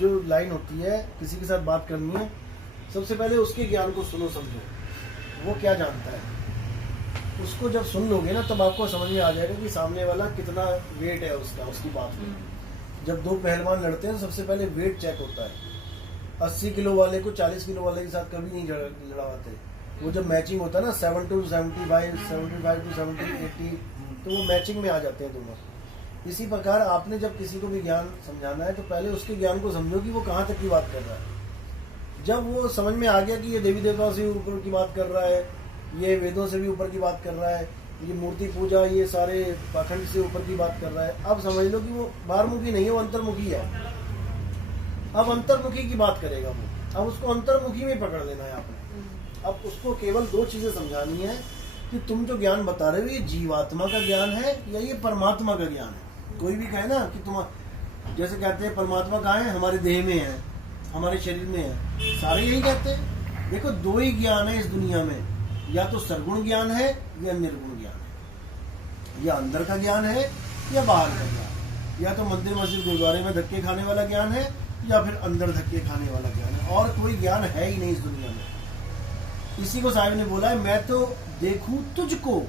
जो लाइन होती है, किसी के साथ बात करनी है, सबसे पहले उसके ज्ञान को सुनो, समझो वो क्या जानता है। उसको जब सुन लोगे ना, तब आपको समझ में आ जाएगा कि सामने वाला कितना वेट है उसका, उसकी बात में। जब दो पहलवान लड़ते हैं, सबसे पहले वेट चेक होता है। 80 किलो वाले को 40 किलो वाले के साथ कभी नहीं लड़वाते। वो जब मैचिंग होता है ना, 7 to 75, 75 to 70, 80, तो वो मैचिंग में आ जाते हैं दोनों। इसी प्रकार आपने जब किसी को भी ज्ञान समझाना है, तो पहले उसके ज्ञान को समझो कि वो कहाँ तक की बात कर रहा है। जब वो समझ में आ गया कि ये देवी देवताओं से ऊपर की बात कर रहा है, ये वेदों से भी ऊपर की बात कर रहा है, ये मूर्ति पूजा, ये सारे पाखंड से ऊपर की बात कर रहा है, अब समझ लो कि वो बाहरमुखी नहीं है, वो अंतर्मुखी है। अब अंतर्मुखी की बात करेगा वो। अब उसको अंतर्मुखी में पकड़ लेना है आपने। अब उसको केवल दो चीजें समझानी है कि तुम जो ज्ञान बता रहे हो, ये जीवात्मा का ज्ञान है या ये परमात्मा का ज्ञान है। कोई भी कहे ना कि तुम, जैसे कहते हैं परमात्मा कहाँ है, हमारे देह में है, हमारे शरीर में है, सारे यही कहते हैं। देखो, दो ही ज्ञान है इस दुनिया में, या तो सरगुण ज्ञान है या निर्गुण ज्ञान है, या अंदर का ज्ञान है या बाहर का ज्ञान, या तो मंदिर मस्जिद गुरुद्वारे में धक्के खाने वाला ज्ञान है, या फिर अंदर धक्के खाने वाला ज्ञान है। और कोई ज्ञान है ही नहीं इस दुनिया में। इसी को साहिब ने बोला है, मैं तो देखूं तुझको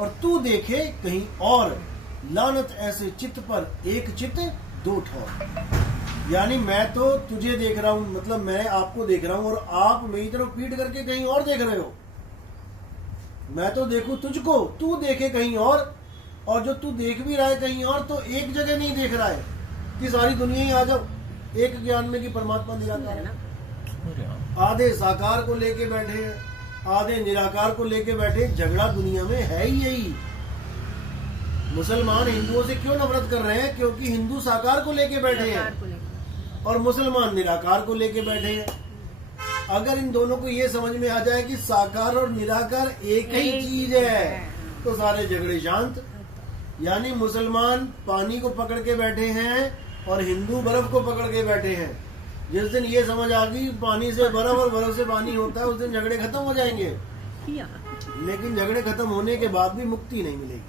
और तू देखे कहीं और, लानत ऐसे चित्त पर एक चित्त दो ठौर। यानी मैं तो तुझे देख रहा हूं, मतलब मैं आपको देख रहा हूं और आप मेरी तरफ पीट करके कहीं और देख रहे हो। मैं तो देखूं तुझको, तू देखे कहीं और जो तू देख भी रहा है कहीं और, तो एक जगह नहीं देख रहा है कि सारी दुनिया ही आ जाओ एक ज्ञान में कि परमात्मा निराकार है। आधे साकार को लेके बैठे हैं, आधे निराकार को लेके बैठे। झगड़ा दुनिया में है ही यही। मुसलमान हिंदुओं से क्यों नफरत कर रहे हैं? क्योंकि हिंदू साकार को लेके बैठे हैं और मुसलमान निराकार को लेके बैठे हैं। अगर इन दोनों को ये समझ में आ जाए कि साकार और निराकार एक ही चीज है, तो सारे झगड़े शांत। यानी मुसलमान पानी को पकड़ के बैठे हैं और हिंदू बर्फ को पकड़ के बैठे हैं। जिस दिन ये समझ आ गई पानी से बर्फ और बर्फ से पानी होता है, उस दिन झगड़े खत्म हो जाएंगे। लेकिन झगड़े खत्म होने के बाद भी मुक्ति नहीं मिलेगी,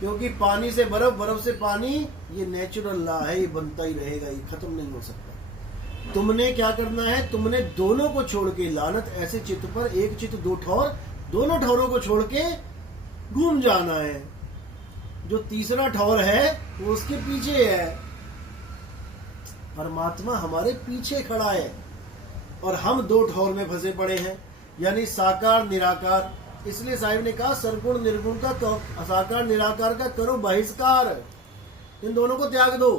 क्योंकि पानी से बर्फ, बर्फ से पानी, ये नेचुरल लॉ है, ये बनता ही रहेगा, ये खत्म नहीं हो सकता। तुमने क्या करना है? तुमने दोनों को छोड़ के, लानत ऐसे चित्त पर एक चित्त दो ठौर, दोनों ठौरों को छोड़ के घूम जाना है। जो तीसरा ठौर है वो उसके पीछे है। परमात्मा हमारे पीछे खड़ा है और हम दो ठौर में फंसे पड़े हैं, यानी साकार निराकार। इसलिए साहिब ने कहा सरगुण निर्गुण का, साकार निराकार का करो बहिष्कार। इन दोनों को त्याग दो।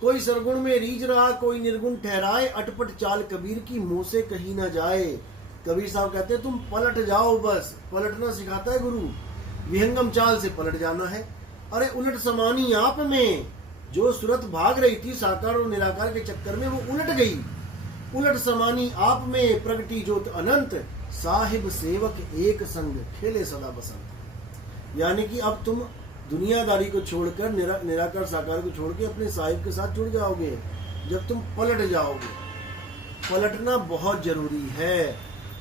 कोई सरगुण में रीझ रहा, कोई निर्गुण ठहराए, अटपट चाल कबीर की मुंह से कहीं ना जाए। कबीर साहब कहते हैं तुम पलट जाओ, बस पलटना सिखाता है गुरु। विहंगम चाल से पलट जाना है। अरे उलट समानी आप में, जो सूरत भाग रही थी साकार और निराकार के चक्कर में, वो उलट गई। उलट समानी आप में प्रगटी ज्योत अनंत, साहिब सेवक एक संग खेले सदा बसंत। यानी कि अब तुम दुनियादारी को छोड़कर, निराकार साकार को छोड़ के अपने साहिब के साथ जुड़ जाओगे जब तुम पलट जाओगे। पलटना बहुत जरूरी है।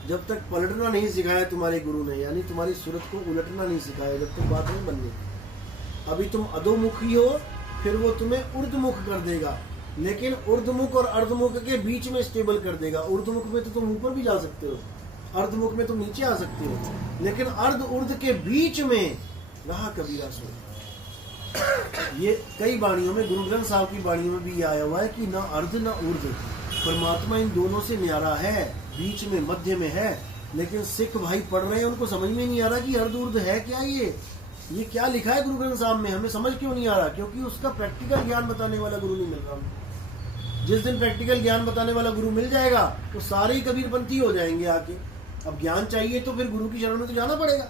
जब तक पलटना नहीं सिखाया तुम्हारे गुरु ने, यानी तुम्हारी सूरत को उलटना नहीं सिखाया, जब तक बात नहीं बनने की। अभी तुम अधोमुखी हो, फिर वो तुम्हें ऊर्ध्वमुख कर देगा, लेकिन ऊर्ध्वमुख और अर्धमुख के बीच में स्टेबल कर देगा। ऊर्ध्वमुख में तो तुम ऊपर भी जा सकते हो, अर्धमुख में तुम नीचे आ सकते हो, लेकिन अर्ध ऊर्ध्व के बीच में रहा कबीरा सो। ये कई वाणियों में, गुरु ग्रंथ साहब की वाणियों में भी ये आया हुआ है कि ना अर्ध ना ऊर्ध्व, परमात्मा इन दोनों से न्यारा है, बीच में मध्य में है। लेकिन सिख भाई पढ़ रहे हैं, उनको समझ में नहीं आ रहा कि अर्ध ऊर्ध्व है क्या, ये क्या लिखा है गुरु ग्रंथ साहब में, हमें समझ क्यों नहीं आ रहा? क्योंकि उसका प्रैक्टिकल ज्ञान बताने वाला गुरु नहीं मिल रहा। जिस दिन प्रैक्टिकल ज्ञान बताने वाला गुरु मिल जाएगा, तो सारे ही कबीरपंथी हो जाएंगे आके। अब ज्ञान चाहिए तो फिर गुरु की शरण में तो जाना पड़ेगा,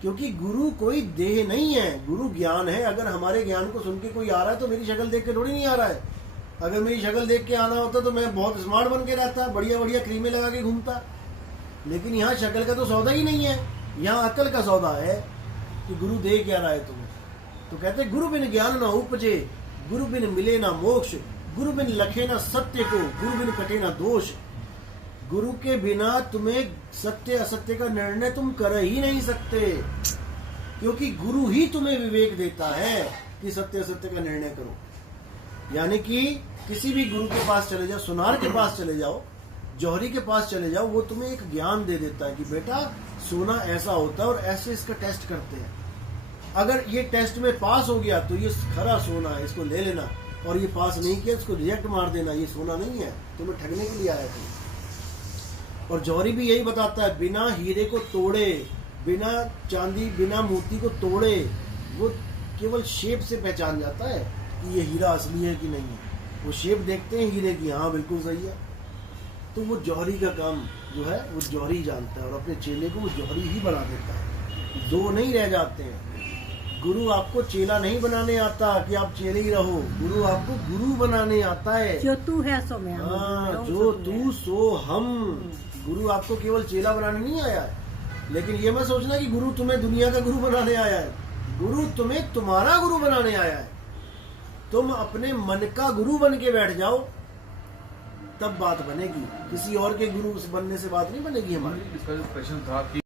क्योंकि गुरु कोई देह नहीं है, गुरु ज्ञान है। अगर हमारे ज्ञान को सुन के कोई आ रहा है तो मेरी शक्ल देख के थोड़ी नहीं आ रहा है। अगर मेरी शक्ल देख के आना होता तो मैं बहुत स्मार्ट बन के रहता, बढ़िया बढ़िया क्रीमें लगा के घूमता। लेकिन यहाँ शक्ल का तो सौदा ही नहीं है, यहाँ अकल का सौदा है कि गुरु दे क्या रहा है तुम्हें। तो कहते गुरु बिन ज्ञान ना उपजे, गुरु बिन मिले ना मोक्ष, गुरु बिन लखे ना सत्य को, गुरु बिन कटे ना दोष। गुरु के बिना तुम्हें सत्य असत्य का निर्णय तुम कर ही नहीं सकते, क्योंकि गुरु ही तुम्हें विवेक देता है कि सत्य असत्य का निर्णय करो। यानी कि किसी भी गुरु के पास चले जाओ, सुनार के पास चले जाओ, जौहरी के पास चले जाओ, वो तुम्हें एक ज्ञान दे देता है कि बेटा सोना ऐसा होता है और ऐसे इसका टेस्ट करते हैं। अगर ये टेस्ट में पास हो गया तो ये खरा सोना है, इसको ले लेना, और ये पास नहीं किया इसको रिजेक्ट मार देना, ये सोना नहीं है, तुम्हें ठगने के लिए आया था। और जौहरी भी यही बताता है, बिना हीरे को तोड़े, बिना चांदी, बिना मोती को तोड़े, वो केवल शेप से पहचान जाता है कि ये हीरा असली है कि नहीं है। वो शेप देखते हैं हीरे की, हाँ बिल्कुल सही है। तो वो जौहरी का काम जो है वो जौहरी जानता है, और अपने चेले को वो जौहरी ही बना देता है। दो नहीं रह जाते हैं। गुरु आपको चेला नहीं बनाने आता कि आप चेले ही रहो, गुरु आपको गुरु बनाने आता है। जो तू है सो मैं हूँ। हाँ, जो तू सो हम। गुरु आपको केवल चेला बनाने नहीं आया है, लेकिन ये मत सोचना कि गुरु तुम्हें दुनिया का गुरु बनाने आया है। गुरु तुम्हें तुम्हारा गुरु बनाने आया है। तुम अपने मन का गुरु बन के बैठ जाओ, तब बात बनेगी। किसी और के गुरु बनने से बात नहीं बनेगी हमारी। इसका जो क्वेश्चन था कि